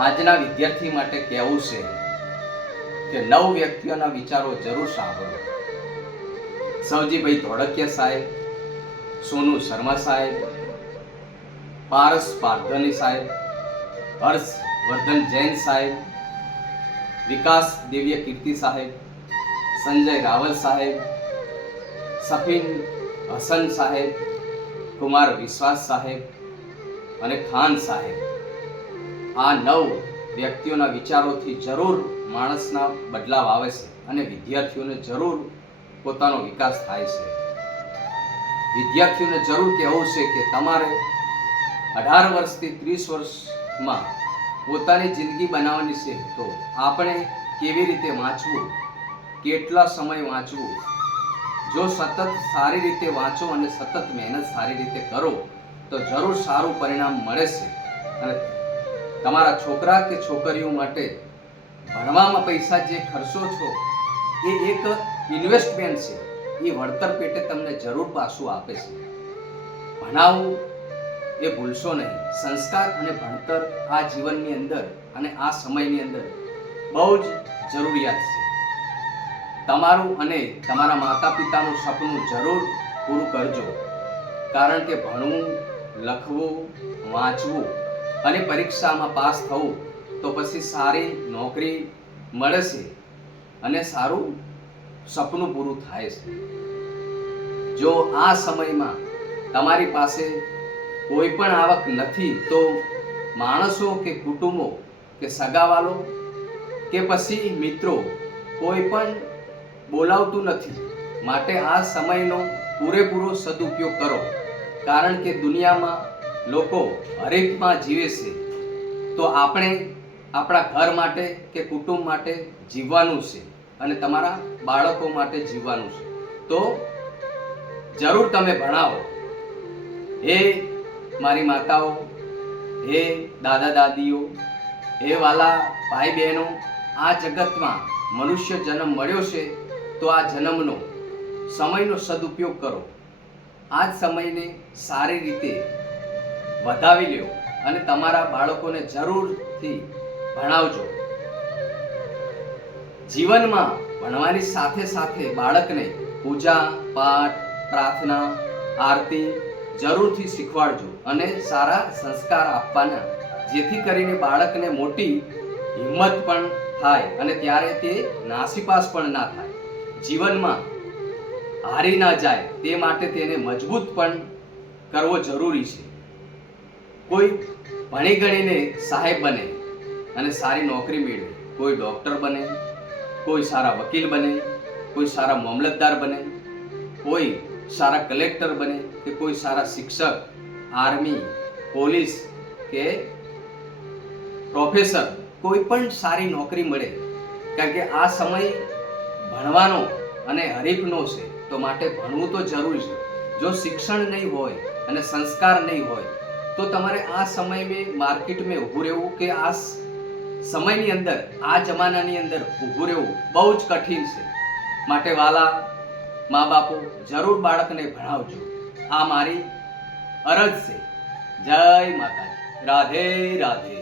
આજના વિદ્યાર્થી માટે કહેવું છે કે 9 વ્યક્તિઓના વિચારો જરૂર સાંભળો. સવજીભાઈ ધોળકિયા સાહેબ, સોનુ શર્મા સાહેબ, પારસ પારધની સાહેબ, હર્ષ વર્ધન જૈન સાહેબ, વિકાસ દેવ્ય કીર્તિ સાહેબ, સંજય રાવલ સાહેબ, સફીન હસન સાહેબ, કુમાર વિશ્વાસ સાહેબ અને ખાન સાહેબ. આ 9 વ્યક્તિઓના વિચારોથી જરૂર માણસના બદલાવ આવે છે અને વિદ્યાર્થીઓને જરૂર પોતાનો વિકાસ થાય છે. વિદ્યાર્થીઓને જરૂર કહેવું છે કે તમારે 18 વર્ષથી 30 વર્ષમાં પોતાની જિંદગી બનાવવાની છે. તો આપણે કેવી રીતે વાંચવું, કેટલા સમય વાંચવું, જો સતત સારી રીતે વાંચો અને સતત મહેનત સારી રીતે કરો તો જરૂર સારું પરિણામ મળે છે. અને તમારા છોકરા કે છોકરીઓ માટે ભણવામાં પૈસા જે ખર્ચો છો એ એક ઇન્વેસ્ટમેન્ટ છે. એ વળતર પેટે તમને જરૂર પાછું આપે છે. ભણાવવું એ ભૂલશો નહીં. સંસ્કાર અને ભણતર આ જીવનની અંદર અને આ સમયની અંદર બહુ જ જરૂરિયાત છે. તમારું અને તમારા માતા પિતાનું સપનું જરૂર પૂરું કરજો. કારણ કે ભણવું, લખવું, વાંચવું અને પરીક્ષામાં પાસ થવું તો પછી સારી નોકરી મળે છે અને સારું સપનું પૂરું થાય છે. જો આ સમયમાં તમારી પાસે કોઈ પણ આવક નથી તો માણસો કે કુટુંબો કે સગાવાલો કે પછી મિત્રો કોઈ પણ બોલાવતું નથી. માટે આ સમયનો પૂરેપૂરો સદુપયોગ કરો. કારણ કે દુનિયામાં લોકો હરેકમાં જીવે છે. તો આપણે આપણા ઘર માટે કે કુટુંબ માટે જીવવાનું છે અને તમારા બાળકો માટે જીવવાનું છે. તો જરૂર તમે ભણાવો. હે મારી માતાઓ, હે દાદા દાદીઓ, હે વાલા ભાઈ બહેનો, આ જગતમાં મનુષ્ય જન્મ મળ્યો છે તો આ જન્મનો સમયનો સદુપયોગ કરો. આ જ સમયને સારી રીતે વધાવી લ્યો અને તમારા બાળકોને જરૂરથી ભણાવજો. જીવનમાં ભણવાની સાથે સાથે બાળકને પૂજા પાઠ, પ્રાર્થના, આરતી જરૂરથી શીખવાડજો અને સારા સંસ્કાર આપવાના, જેથી કરીને બાળકને મોટી હિંમત પણ થાય અને ત્યારે તે નાસીપાસ પણ ના થાય. જીવનમાં હારી ના જાય તે માટે તેને મજબૂત પણ કરવો જરૂરી છે. કોઈ ભણી ગણીને સાહેબ બને અને સારી નોકરી મેળવે, કોઈ ડૉક્ટર બને, કોઈ સારા વકીલ બને, કોઈ સારા મામલતદાર બને, કોઈ સારા કલેક્ટર બને કે કોઈ સારા શિક્ષક, આર્મી, પોલીસ કે પ્રોફેસર, કોઈ પણ સારી નોકરી મળે. કારણ કે આ સમય ભણવાનો અને હરીફનો છે. તો માટે ભણવું તો જરૂરી છે. જો શિક્ષણ નહીં હોય અને સંસ્કાર નહીં હોય તો તમારે આ સમયમાં માર્કેટમાં ઊભું રહેવું કે આ સમયની અંદર, આ જમાનાની અંદર ઊભું રહેવું બહુ જ કઠિન છે. માટે વાલા મા બાપો જરૂર બાળકને ભણાવજો. આ મારી અરજ છે. જય માતાજી. રાધે રાધે.